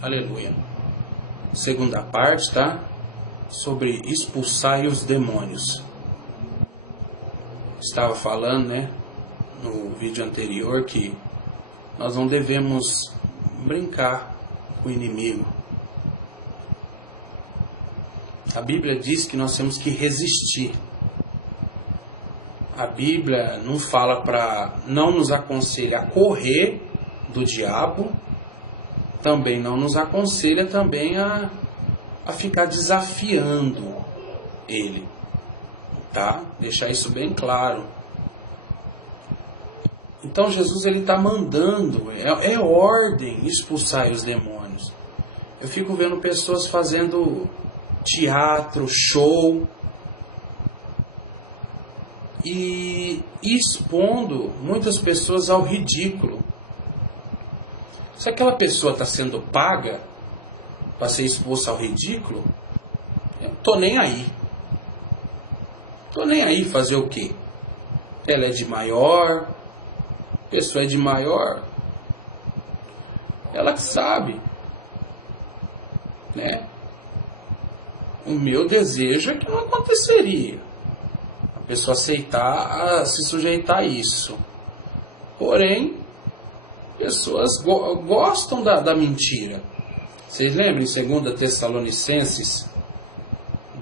Aleluia. Segunda parte, tá? Sobre expulsar os demônios. Estava falando, né, no vídeo anterior, que nós não devemos brincar com o inimigo. A Bíblia diz que nós temos que resistir. A Bíblia não nos aconselha a correr do diabo, também não nos aconselha também a ficar desafiando ele, tá? Deixar isso bem claro. Então Jesus ele está mandando, é ordem expulsar os demônios. Eu fico vendo pessoas fazendo teatro, show, e expondo muitas pessoas ao ridículo. Se aquela pessoa está sendo paga para ser expulsa ao ridículo, eu tô nem aí. Tô nem aí fazer o quê? Ela é de maior, a pessoa é de maior, ela que sabe, né? O meu desejo é que não aconteceria a pessoa aceitar, se sujeitar a isso. Porém, pessoas gostam da mentira. Vocês lembram em 2 Tessalonicenses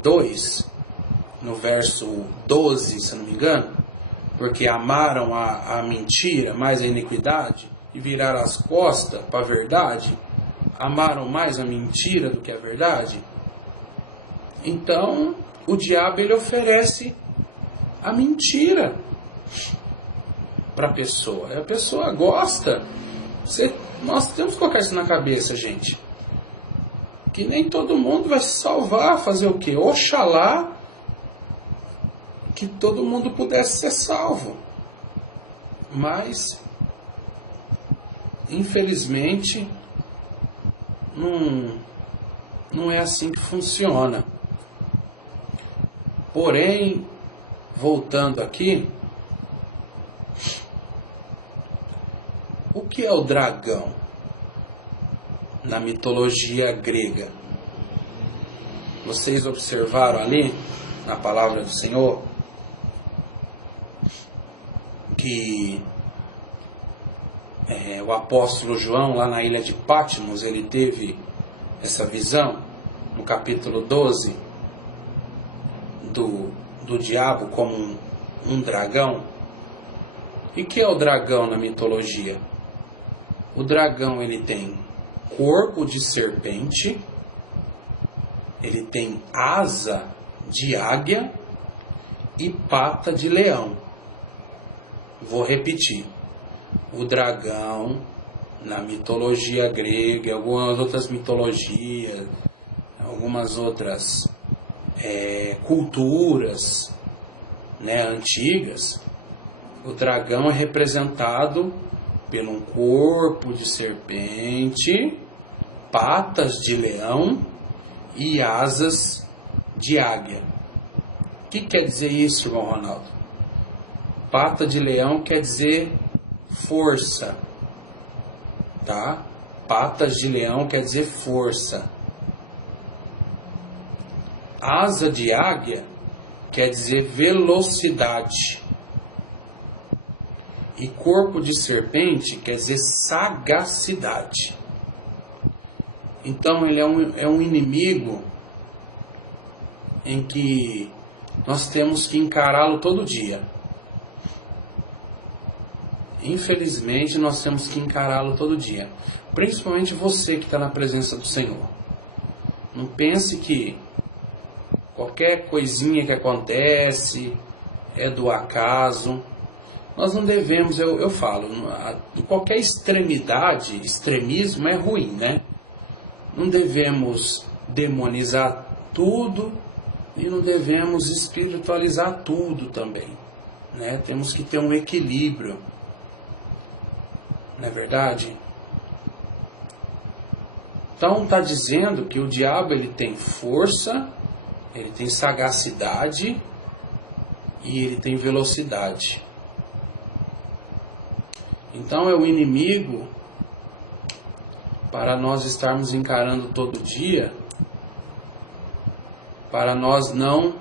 2, no verso 12, se não me engano? Porque amaram a mentira mais a iniquidade e viraram as costas para a verdade. Amaram mais a mentira do que a verdade. Então, o diabo ele oferece a mentira para a pessoa. A pessoa gosta. Nós temos que colocar isso na cabeça, gente. Que nem todo mundo vai se salvar. Fazer o quê? Oxalá que todo mundo pudesse ser salvo. Mas, infelizmente, não é assim que funciona. Porém, voltando aqui, o que é o dragão na mitologia grega? Vocês observaram ali na palavra do Senhor que o apóstolo João, lá na ilha de Patmos, ele teve essa visão no capítulo 12 do diabo como um dragão. E o que é o dragão na mitologia? O dragão ele tem corpo de serpente, ele tem asa de águia e pata de leão. Vou repetir. O dragão na mitologia grega, algumas outras mitologias, algumas outras culturas, né, antigas, o dragão é representado pelo um corpo de serpente, patas de leão e asas de águia. O que quer dizer isso, irmão Ronaldo? Pata de leão quer dizer força, tá? Patas de leão quer dizer força. Asa de águia quer dizer velocidade. E corpo de serpente quer dizer sagacidade. Então ele é um inimigo em que nós temos que encará-lo todo dia. Infelizmente nós temos que encará-lo todo dia. Principalmente você que está na presença do Senhor. Não pense que qualquer coisinha que acontece é do acaso. Nós não devemos, eu falo, qualquer extremismo é ruim, né? Não devemos demonizar tudo e não devemos espiritualizar tudo também, né? Temos que ter um equilíbrio, não é verdade? Então está dizendo que o diabo ele tem força, ele tem sagacidade e ele tem velocidade. Então é o inimigo para nós estarmos encarando todo dia, para nós não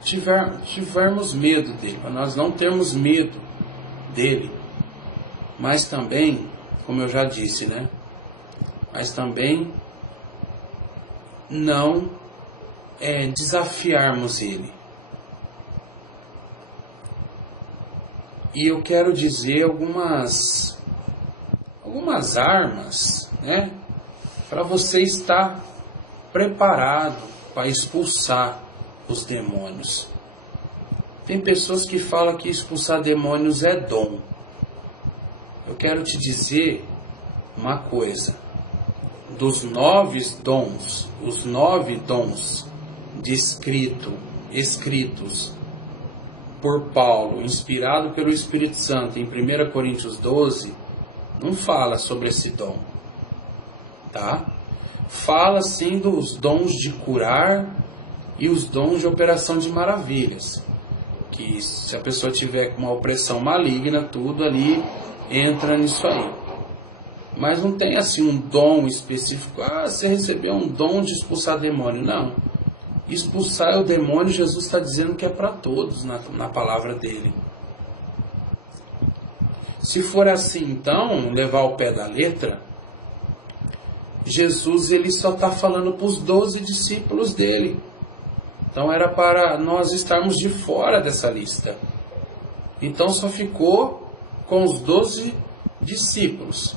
tivermos medo dele, para nós não termos medo dele, mas também, como eu já disse, né? Mas também não desafiarmos ele. E eu quero dizer algumas armas, né, para você estar preparado para expulsar os demônios. Tem pessoas que falam que expulsar demônios é dom. Eu quero te dizer uma coisa. Dos 9 dons, os 9 dons escritos por Paulo, inspirado pelo Espírito Santo em 1 Coríntios 12, não fala sobre esse dom, tá? Fala sim dos dons de curar e os dons de operação de maravilhas, que se a pessoa tiver uma opressão maligna, tudo ali entra nisso aí. Mas não tem assim um dom específico. Você recebeu um dom de expulsar demônio. Não. Expulsar o demônio, Jesus está dizendo que é para todos na palavra dele. Se for assim, então, levar ao pé da letra, Jesus ele só está falando para os 12 discípulos dele. Então era para nós estarmos de fora dessa lista. Então só ficou com os 12 discípulos.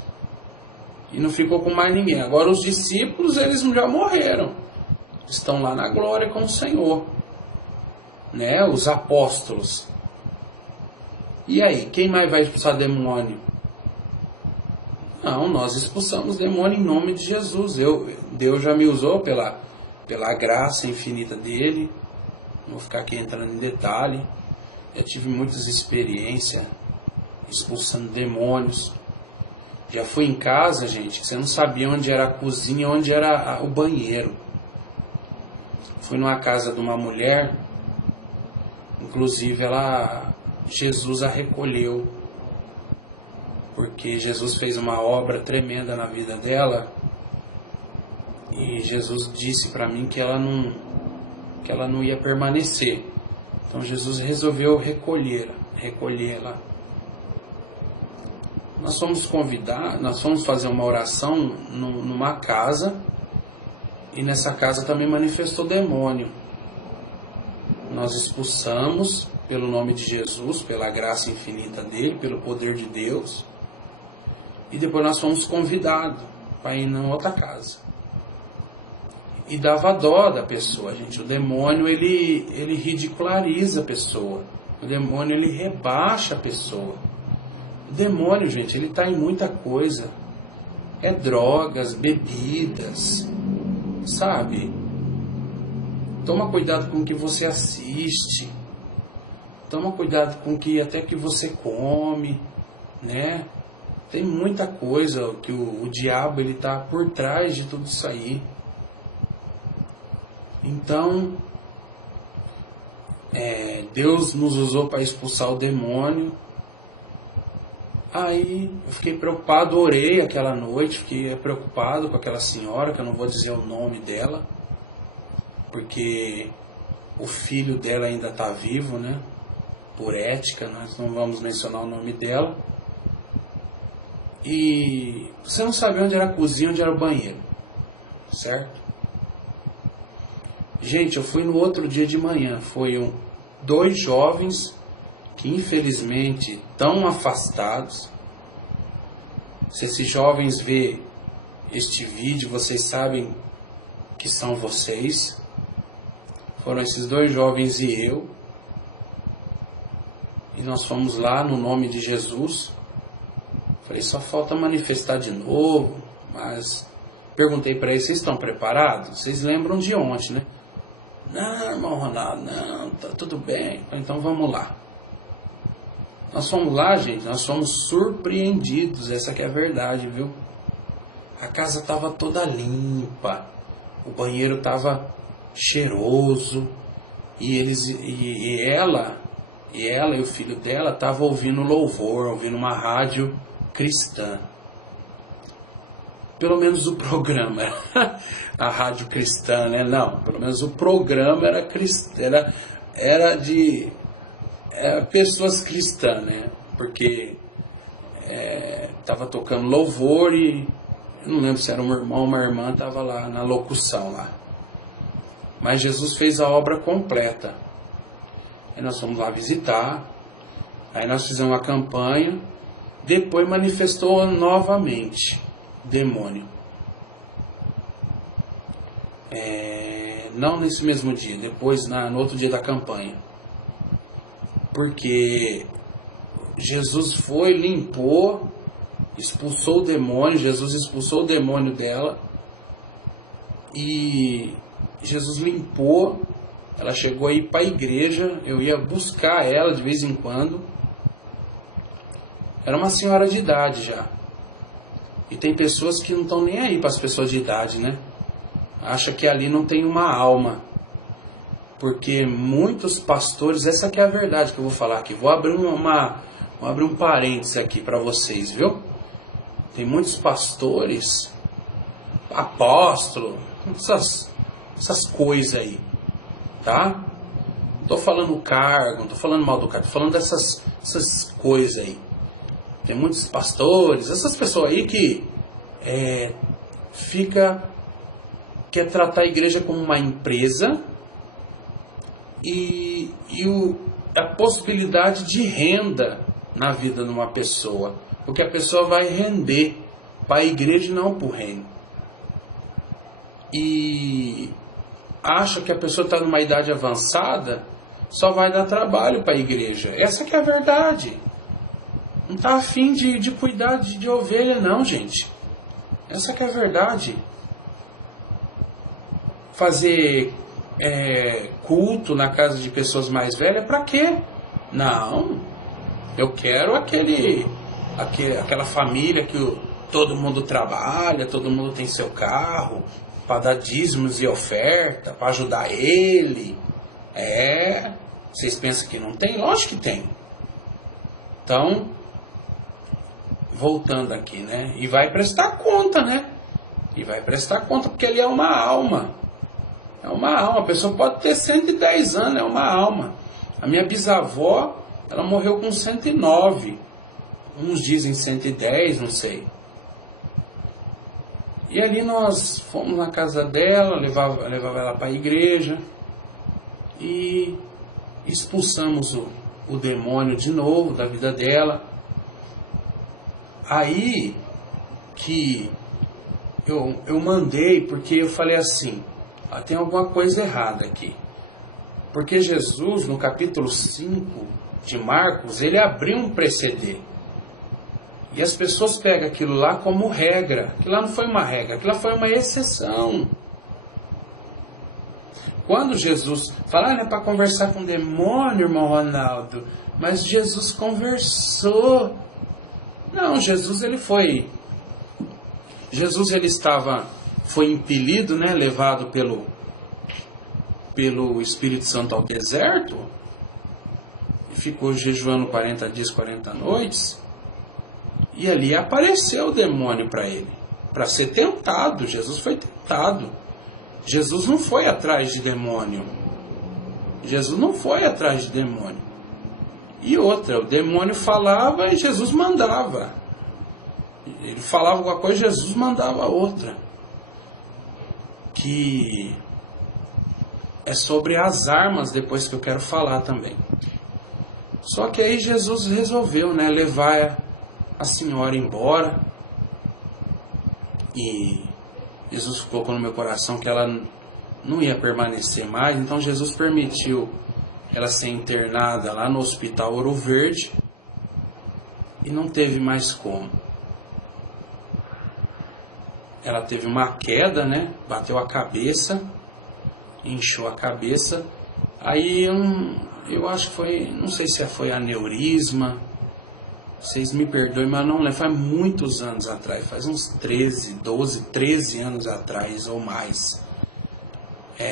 E não ficou com mais ninguém. Agora os discípulos, eles já morreram. Estão lá na glória com o Senhor, né? Os apóstolos. E aí, quem mais vai expulsar demônio? Não, nós expulsamos demônio em nome de Jesus. Deus já me usou pela graça infinita dele. Não vou ficar aqui entrando em detalhe. Eu tive muitas experiências expulsando demônios. Já fui em casa, gente, que você não sabia onde era a cozinha, onde era o banheiro. Fui numa casa de uma mulher, inclusive Jesus a recolheu, porque Jesus fez uma obra tremenda na vida dela, e Jesus disse para mim que ela não ia permanecer. Então Jesus resolveu recolhê-la. Nós fomos convidados, nós fomos fazer uma oração numa casa, e nessa casa também manifestou demônio. Nós expulsamos pelo nome de Jesus, pela graça infinita dele, pelo poder de Deus. E depois nós fomos convidados para ir em outra casa. E dava dó da pessoa, gente. O demônio, ele ridiculariza a pessoa. O demônio, ele rebaixa a pessoa. O demônio, gente, ele está em muita coisa. É drogas, bebidas, sabe? Toma cuidado com o que você assiste. Toma cuidado com o que até que você come, né? Tem muita coisa que o diabo ele tá por trás de tudo isso aí. Então, Deus nos usou para expulsar o demônio. Aí eu fiquei preocupado, orei aquela noite, fiquei preocupado com aquela senhora, que eu não vou dizer o nome dela, porque o filho dela ainda está vivo, né? Por ética, nós não vamos mencionar o nome dela. E você não sabia onde era a cozinha, onde era o banheiro, certo? Gente, eu fui no outro dia de manhã, foi 2 jovens que infelizmente estão afastados. Se esses jovens verem este vídeo, vocês sabem que são vocês. Foram esses 2 jovens e eu. E nós fomos lá no nome de Jesus. Falei, só falta manifestar de novo. Mas perguntei para eles, vocês estão preparados? Vocês lembram de ontem, né? Não, irmão Ronaldo, não, tá tudo bem. Então vamos lá. Nós fomos lá, gente, nós fomos surpreendidos, essa que é a verdade, viu? A casa estava toda limpa, o banheiro estava cheiroso, e ela e o filho dela estavam ouvindo louvor, ouvindo uma rádio cristã. pelo menos o programa, a rádio cristã, né? Não, pelo menos o programa era cristão, era de pessoas cristãs, né? Porque tava tocando louvor e eu não lembro se era um irmão ou uma irmã, tava lá na locução lá. Mas Jesus fez a obra completa. Aí nós fomos lá visitar, aí nós fizemos uma campanha, depois manifestou novamente demônio. Não nesse mesmo dia, depois no outro dia da campanha. Porque Jesus foi, limpou, expulsou o demônio, Jesus expulsou o demônio dela. E Jesus limpou, ela chegou a ir para a igreja, eu ia buscar ela de vez em quando. Era uma senhora de idade já. E tem pessoas que não estão nem aí para as pessoas de idade, né? Acha que ali não tem uma alma. Porque muitos pastores, essa que é a verdade que eu vou falar aqui. Vou abrir um parêntese aqui para vocês, viu? Tem muitos pastores, apóstolos, essas coisas aí, tá? Não tô falando cargo, não tô falando mal do cargo, tô falando dessas coisas aí. Tem muitos pastores, essas pessoas aí que quer tratar a igreja como uma empresa e a possibilidade de renda na vida de uma pessoa, porque a pessoa vai render para a igreja e não para o reino. E acha que a pessoa está numa idade avançada, só vai dar trabalho para a igreja. Essa que é a verdade. Não está afim de cuidar de ovelha não, gente. Essa que é a verdade. Fazer culto na casa de pessoas mais velhas, para quê? Não. Eu quero aquela família que todo mundo trabalha, todo mundo tem seu carro, para dar dízimos e oferta, para ajudar ele. Vocês pensam que não tem? Lógico que tem. Então, voltando aqui, né? E vai prestar conta, né? E vai prestar conta, porque ele é uma alma. É uma alma. A pessoa pode ter 110 anos, é uma alma. A minha bisavó, ela morreu com 109. Uns dizem 110, não sei. E ali nós fomos na casa dela, levava ela para a igreja e expulsamos o demônio de novo da vida dela. Aí que eu mandei, porque eu falei assim, tem alguma coisa errada aqui. Porque Jesus, no capítulo 5 de Marcos, ele abriu um precedente. E as pessoas pegam aquilo lá como regra. Aquilo lá não foi uma regra, aquilo lá foi uma exceção. Quando Jesus fala, não é para conversar com o demônio, irmão Ronaldo, mas Jesus conversou. Não, Jesus foi impelido, né, levado pelo Espírito Santo ao deserto, e ficou jejuando 40 dias, 40 noites, e ali apareceu o demônio para ele, para ser tentado. Jesus foi tentado. Jesus não foi atrás de demônio. Jesus não foi atrás de demônio. E outra, o demônio falava e Jesus mandava. Ele falava alguma coisa, Jesus mandava outra. Que é sobre as armas, depois que eu quero falar também. Só que aí Jesus resolveu, né, levar a senhora embora. E Jesus colocou no meu coração que ela não ia permanecer mais. Então Jesus permitiu ela ser internada lá no Hospital Ouro Verde. E não teve mais como. Ela teve uma queda, né? Bateu a cabeça, inchou a cabeça. Aí eu acho que foi, não sei se foi aneurisma, vocês me perdoem, mas não lembro, faz muitos anos atrás, faz uns 13 anos atrás ou mais.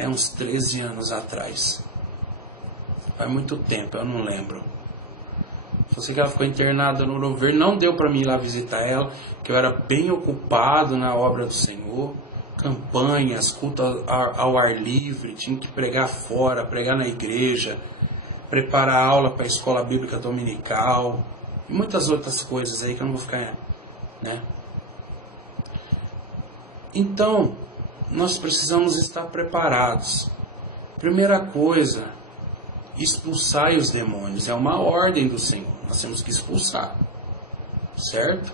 Uns 13 anos atrás. Faz muito tempo, eu não lembro. Só sei que ela ficou internada no Ouro Verde, não deu para mim ir lá visitar ela, que eu era bem ocupado na obra do Senhor, campanhas, culto ao ar livre, tinha que pregar fora, pregar na igreja, preparar aula para a escola bíblica dominical, e muitas outras coisas aí que eu não vou ficar, né? Então, nós precisamos estar preparados. Primeira coisa, expulsai os demônios. É uma ordem do Senhor. Nós temos que expulsar. Certo?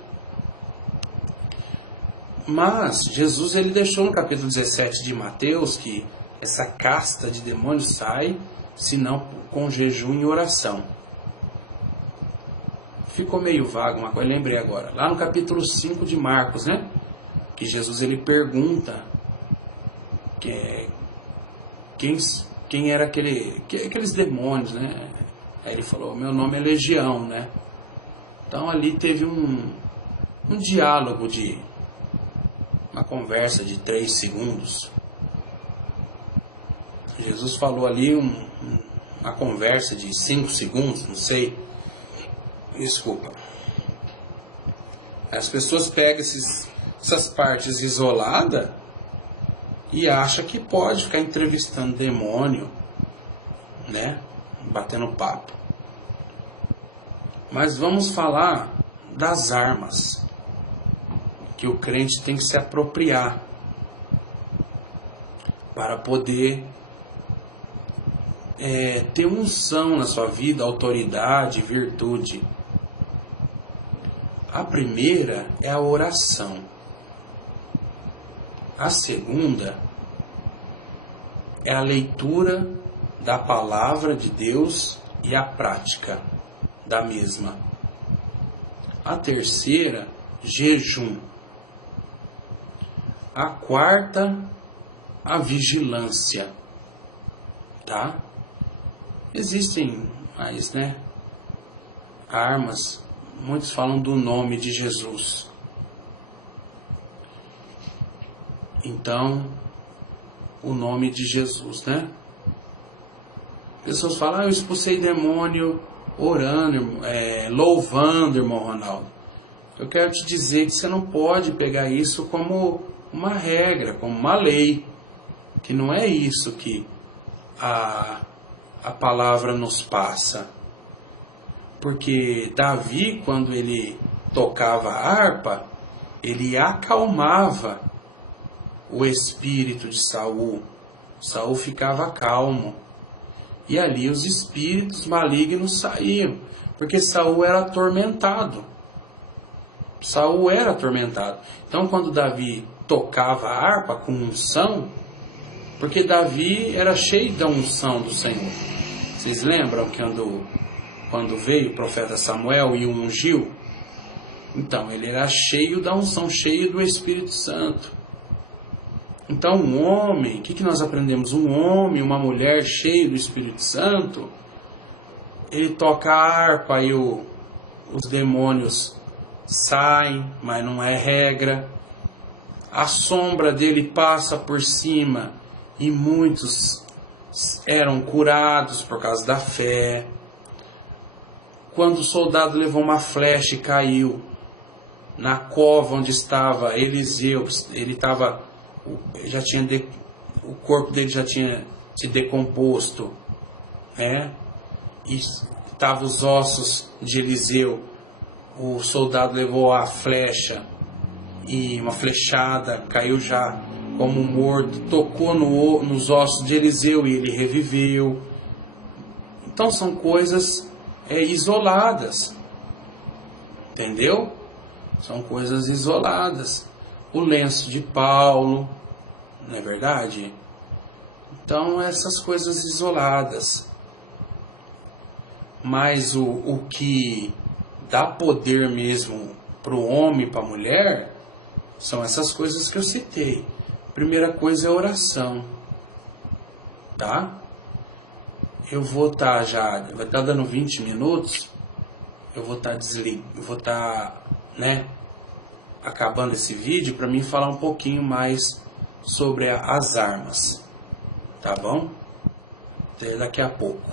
Mas Jesus ele deixou no capítulo 17 de Mateus que essa casta de demônios sai, senão com jejum e oração. Ficou meio vago uma coisa, lembrei agora. Lá no capítulo 5 de Marcos, né? Que Jesus ele pergunta quem era aqueles demônios, né? Aí ele falou, meu nome é Legião, né? Então ali teve um diálogo uma conversa de 3 segundos. Jesus falou ali uma conversa de 5 segundos, não sei. Desculpa. As pessoas pegam essas partes isoladas e acham que pode ficar entrevistando demônio, né? Batendo papo. Mas vamos falar das armas que o crente tem que se apropriar para poder ter unção na sua vida, autoridade, virtude. A primeira é a oração. A segunda é a leitura da palavra de Deus e a prática da mesma. A terceira, jejum. A quarta, a vigilância. Tá? Existem mais, né? Armas. Muitos falam do nome de Jesus. Então, o nome de Jesus, né? Pessoas falam, eu expulsei demônio orando, louvando, irmão Ronaldo. Eu quero te dizer que você não pode pegar isso como uma regra, como uma lei. Que não é isso que a palavra nos passa. Porque Davi, quando ele tocava a harpa, ele acalmava o espírito de Saul. Saul ficava calmo. E ali os espíritos malignos saíam. Porque Saul era atormentado. Saul era atormentado. Então quando Davi tocava a harpa com unção, porque Davi era cheio da unção do Senhor. Vocês lembram que quando veio o profeta Samuel e o ungiu? Então ele era cheio da unção, cheio do Espírito Santo. Então um homem, o que nós aprendemos? Um homem, uma mulher cheio do Espírito Santo, ele toca a harpa e os demônios saem, mas não é regra. A sombra dele passa por cima e muitos eram curados por causa da fé. Quando o soldado levou uma flecha e caiu na cova onde estava Eliseu, ele estava, o corpo dele já tinha se decomposto, né? E estavam os ossos de Eliseu. O soldado levou a flecha e uma flechada, caiu já como morto, tocou nos ossos de Eliseu e ele reviveu. Então são coisas isoladas, entendeu? São coisas isoladas. O lenço de Paulo, não é verdade? Então essas coisas isoladas. Mas o que dá poder mesmo para o homem e para a mulher são essas coisas que eu citei. Primeira coisa é oração, tá? Eu vou estar vai estar dando 20 minutos, eu vou estar acabando esse vídeo para mim falar um pouquinho mais sobre as armas, tá bom? Até daqui a pouco.